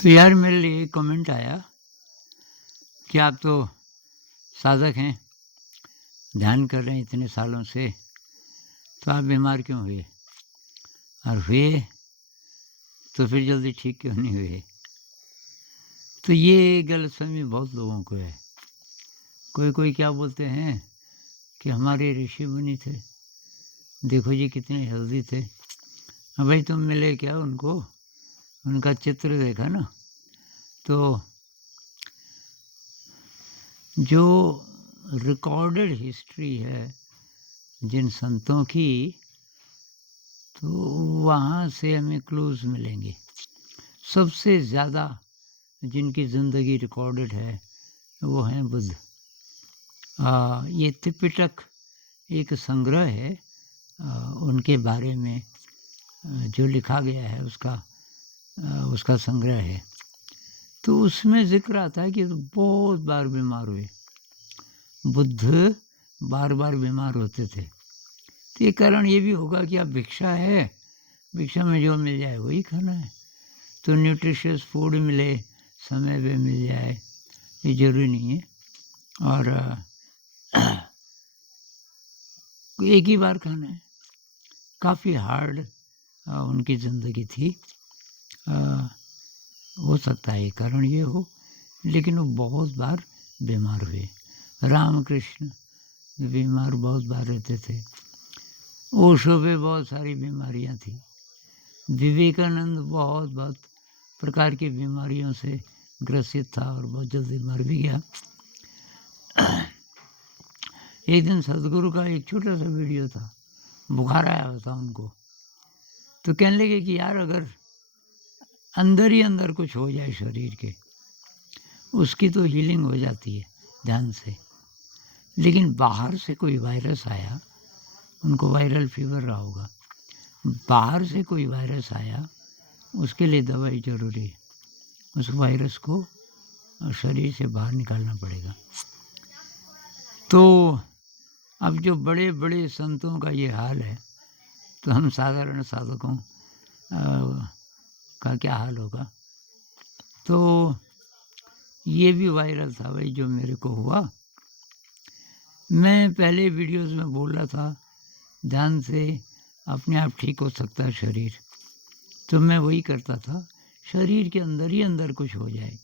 तो यार मेरे लिए एक कमेंट आया कि आप तो साधक हैं, ध्यान कर रहे हैं इतने सालों से, तो आप बीमार क्यों हुए? और हुए तो फिर जल्दी ठीक क्यों नहीं हुए? तो ये गलतफहमी बहुत लोगों को है। कोई कोई क्या बोलते हैं कि हमारे ऋषि मुनि थे, देखो जी कितने हेल्दी थे। अब भाई तुम मिले क्या उनको? उनका चित्र देखा ना? तो जो रिकॉर्डेड हिस्ट्री है जिन संतों की, तो वहाँ से हमें क्लूज़ मिलेंगे। सबसे ज़्यादा जिनकी ज़िंदगी रिकॉर्डेड है वो हैं बुद्ध। ये त्रिपिटक एक संग्रह है, उनके बारे में जो लिखा गया है उसका संग्रह है। तो उसमें ज़िक्र आता है कि बहुत बार बीमार हुए, बुद्ध बार बार बीमार होते थे। तो ये कारण ये भी होगा कि अब भिक्षा है, भिक्षा में जो मिल जाए वही खाना है, तो न्यूट्रिशियस फूड मिले, समय पे मिल जाए, ये ज़रूरी नहीं है। और एक ही बार खाना है। काफ़ी हार्ड उनकी ज़िंदगी थी। हो सकता है कारण ये हो, लेकिन वो बहुत बार बीमार हुए। रामकृष्ण बीमार बहुत बार रहते थे। ओशो पे बहुत सारी बीमारियां थी। विवेकानंद बहुत प्रकार की बीमारियों से ग्रसित था और बहुत जल्दी मर भी गया। एक दिन सदगुरु का एक छोटा सा वीडियो था, बुखार आया हुआ था उनको, तो कहने लगे कि यार अगर अंदर ही अंदर कुछ हो जाए शरीर के, उसकी तो हीलिंग हो जाती है ध्यान से, लेकिन बाहर से कोई वायरस आया, उनको वायरल फीवर रहा होगा, बाहर से कोई वायरस आया, उसके लिए दवाई ज़रूरी है। उस वायरस को शरीर से बाहर निकालना पड़ेगा। तो अब जो बड़े बड़े संतों का ये हाल है, तो हम साधारण साधकों का क्या हाल होगा? तो ये भी वायरल था भाई जो मेरे को हुआ। मैं पहले वीडियोस में बोल रहा था ध्यान से अपने आप ठीक हो सकता है शरीर, तो मैं वही करता था। शरीर के अंदर ही अंदर कुछ हो जाए,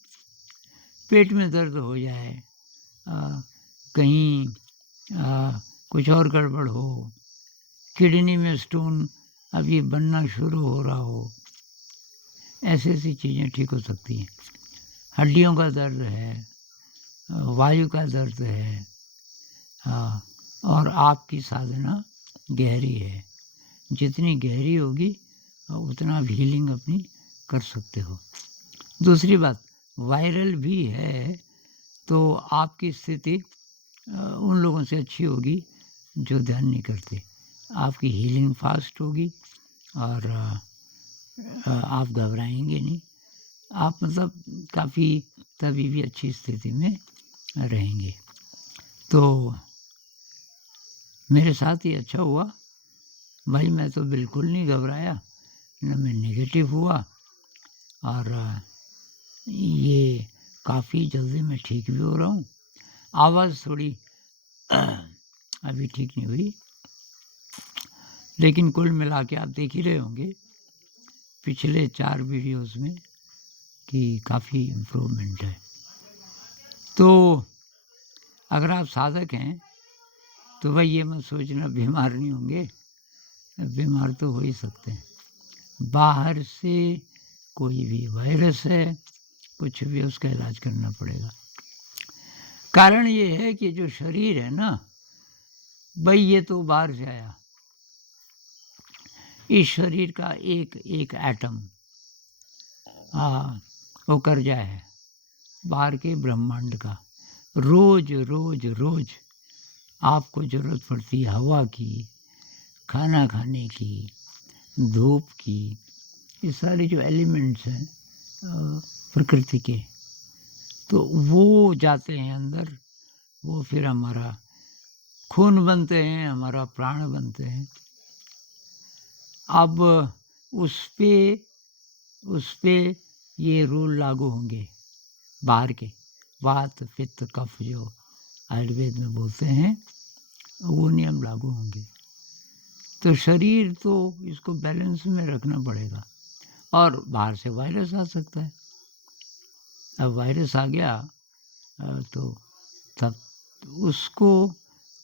पेट में दर्द हो जाए, कहीं कुछ और गड़बड़ हो, किडनी में स्टोन अभी बनना शुरू हो रहा हो, ऐसी ऐसी चीज़ें ठीक हो सकती हैं। हड्डियों का दर्द है, वायु का दर्द है, और आपकी साधना गहरी है, जितनी गहरी होगी उतना आप हीलिंग अपनी कर सकते हो। दूसरी बात, वायरल भी है तो आपकी स्थिति उन लोगों से अच्छी होगी जो ध्यान नहीं करते। आपकी हीलिंग फास्ट होगी और आप घबराएंगे नहीं, आप मतलब काफ़ी तभी भी अच्छी स्थिति में रहेंगे। तो मेरे साथ ये अच्छा हुआ भाई, मैं तो बिल्कुल नहीं घबराया, न मैं नेगेटिव हुआ, और ये काफ़ी जल्दी मैं ठीक भी हो रहा हूँ। आवाज़ थोड़ी अभी ठीक नहीं हुई, लेकिन कुल मिला के आप देख ही रहे होंगे पिछले 4 वीडियोस में कि काफ़ी इम्प्रूवमेंट है। तो अगर आप साधक हैं तो भाई ये मत सोचना बीमार नहीं होंगे, बीमार तो हो ही सकते हैं। बाहर से कोई भी वायरस है, कुछ भी, उसका इलाज करना पड़ेगा। कारण ये है कि जो शरीर है ना भाई, ये तो बाहर से आया। इस शरीर का एक एक एटम वो कर्जा है बाहर के ब्रह्मांड का। रोज रोज रोज आपको ज़रूरत पड़ती है हवा की, खाना खाने की, धूप की, ये सारे जो एलिमेंट्स हैं प्रकृति के, तो वो जाते हैं अंदर, वो फिर हमारा खून बनते हैं, हमारा प्राण बनते हैं। अब उस पे ये रूल लागू होंगे बाहर के, वात पित्त कफ जो आयुर्वेद में बोलते हैं, वो नियम लागू होंगे। तो शरीर तो इसको बैलेंस में रखना पड़ेगा। और बाहर से वायरस आ सकता है। अब वायरस आ गया तो तब उसको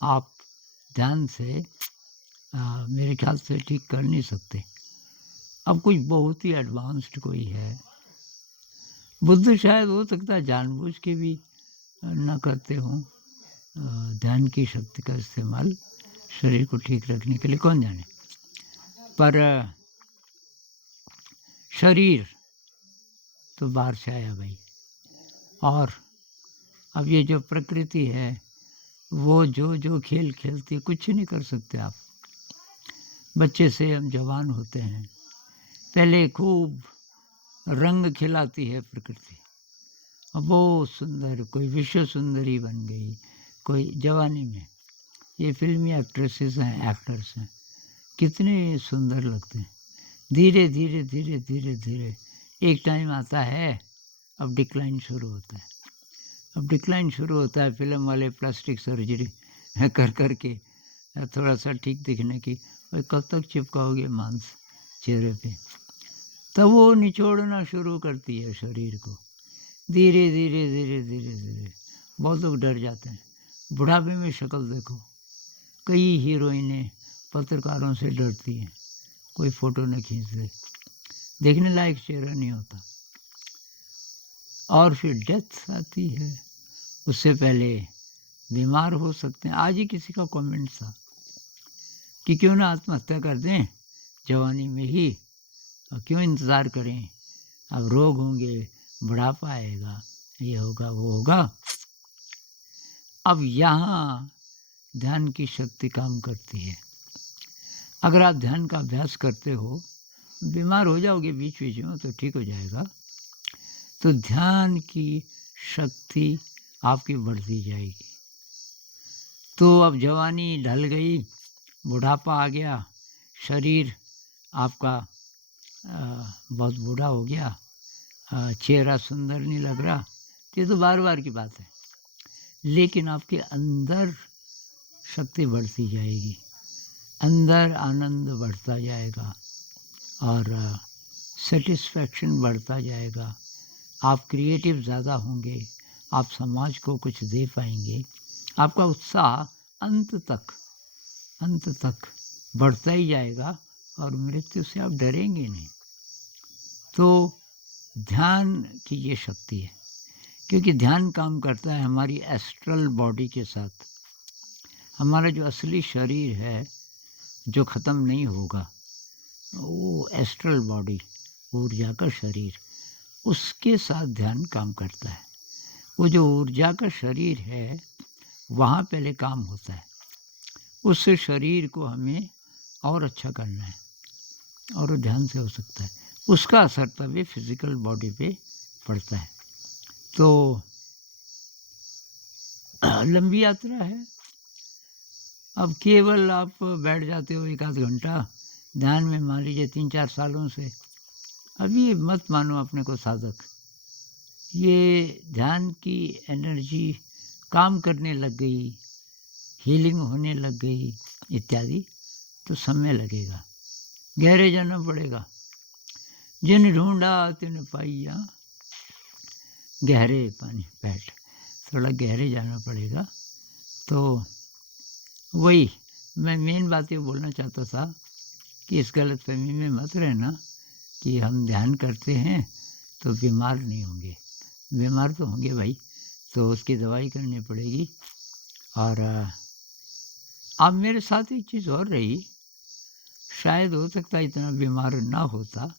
आप ध्यान से मेरे ख्याल से ठीक कर नहीं सकते। अब कोई बहुत ही एडवांस्ड कोई है, बुद्ध शायद हो सकता है जानबूझ के भी न करते हों ध्यान की शक्ति का इस्तेमाल शरीर को ठीक रखने के लिए, कौन जाने। पर शरीर तो बाहर से आया भाई। और अब ये जो प्रकृति है वो जो जो खेल खेलती है, कुछ नहीं कर सकते आप। बच्चे से हम जवान होते हैं, पहले खूब रंग खिलाती है प्रकृति, अब वो सुंदर, कोई विश्व सुंदरी बन गई कोई जवानी में। ये फिल्मी एक्ट्रेसेस हैं, एक्टर्स हैं, कितने सुंदर लगते हैं। धीरे धीरे धीरे धीरे धीरे एक टाइम आता है, अब डिक्लाइन शुरू होता है। अब डिक्लाइन शुरू होता है, फिल्म वाले प्लास्टिक सर्जरी कर कर के थोड़ा सा ठीक दिखने की, और कब तक चिपकाओगे मांस चेहरे पे। तब वो निचोड़ना शुरू करती है शरीर को, धीरे धीरे धीरे धीरे धीरे। बहुत लोग डर जाते हैं। बुढ़ापे में शक्ल देखो, कई हीरोइनें पत्रकारों से डरती हैं, कोई फ़ोटो न खींच दे, देखने लायक चेहरा नहीं होता। और फिर डेथ आती है, उससे पहले बीमार हो सकते हैं। आज ही किसी का कमेंट था कि क्यों ना आत्महत्या कर दें जवानी में ही, और क्यों इंतज़ार करें, अब रोग होंगे, बुढ़ापा आएगा, ये होगा वो होगा। अब यहाँ ध्यान की शक्ति काम करती है। अगर आप ध्यान का अभ्यास करते हो, बीमार हो जाओगे बीच बीच में तो ठीक हो जाएगा, तो ध्यान की शक्ति आपकी बढ़ती जाएगी। तो अब जवानी ढल गई, बुढ़ापा आ गया, शरीर आपका बहुत बूढ़ा हो गया, चेहरा सुंदर नहीं लग रहा, ये तो बार बार की बात है। लेकिन आपके अंदर शक्ति बढ़ती जाएगी, अंदर आनंद बढ़ता जाएगा और सेटिस्फैक्शन बढ़ता जाएगा। आप क्रिएटिव ज़्यादा होंगे, आप समाज को कुछ दे पाएंगे, आपका उत्साह अंत तक बढ़ता ही जाएगा और मृत्यु से आप डरेंगे नहीं। तो ध्यान की ये शक्ति है, क्योंकि ध्यान काम करता है हमारी एस्ट्रल बॉडी के साथ। हमारा जो असली शरीर है जो ख़त्म नहीं होगा, वो एस्ट्रल बॉडी, ऊर्जा का शरीर, उसके साथ ध्यान काम करता है। वो जो ऊर्जा का शरीर है वहाँ पहले काम होता है, उस शरीर को हमें और अच्छा करना है और वो ध्यान से हो सकता है। उसका असर तभी फिजिकल बॉडी पे पड़ता है। तो लंबी यात्रा है। अब केवल आप बैठ जाते हो एक आध घंटा ध्यान में, मान लीजिए 3-4 सालों से, अभी मत मानो अपने को साधक। ये ध्यान की एनर्जी काम करने लग गई, हीलिंग होने लग गई इत्यादि, तो समय लगेगा, गहरे जाना पड़ेगा। जिन ढूंढा तिन पाइया, गहरे पानी बैठ, थोड़ा गहरे जाना पड़ेगा। तो वही मैं मेन बात ये बोलना चाहता था कि इस गलतफहमी में मत रहना कि हम ध्यान करते हैं तो बीमार नहीं होंगे। बीमार तो होंगे भाई, तो उसकी दवाई करनी पड़ेगी। और अब मेरे साथ एक चीज़ और रही, शायद हो सकता है इतना बीमार ना होता।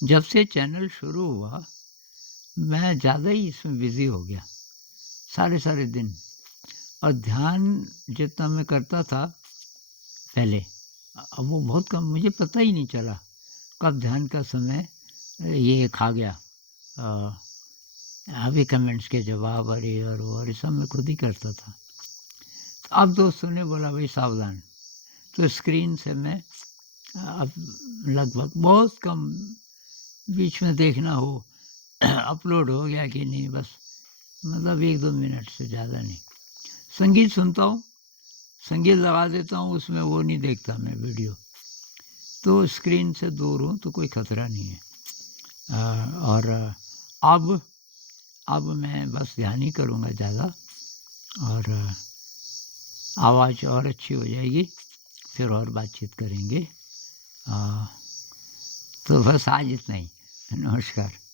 जब से चैनल शुरू हुआ मैं ज़्यादा ही इसमें बिज़ी हो गया, सारे दिन। और ध्यान जितना मैं करता था पहले, अब वो बहुत कम, मुझे पता ही नहीं चला कब ध्यान का समय ये खा गया। अभी कमेंट्स के जवाब अरे और वो और सब मैं खुद ही करता था। अब दोस्तों ने बोला भाई सावधान, तो स्क्रीन से मैं अब लगभग बहुत कम, बीच में देखना हो अपलोड हो गया कि नहीं, बस मतलब 1-2 मिनट से ज़्यादा नहीं। संगीत सुनता हूँ, संगीत लगा देता हूँ, उसमें वो नहीं देखता मैं वीडियो। तो स्क्रीन से दूर हूँ तो कोई खतरा नहीं है। और अब मैं बस ध्यान ही करूँगा ज़्यादा, और आवाज़ और अच्छी हो जाएगी, फिर और बातचीत करेंगे। तो बस आज इतना ही। नमस्कार।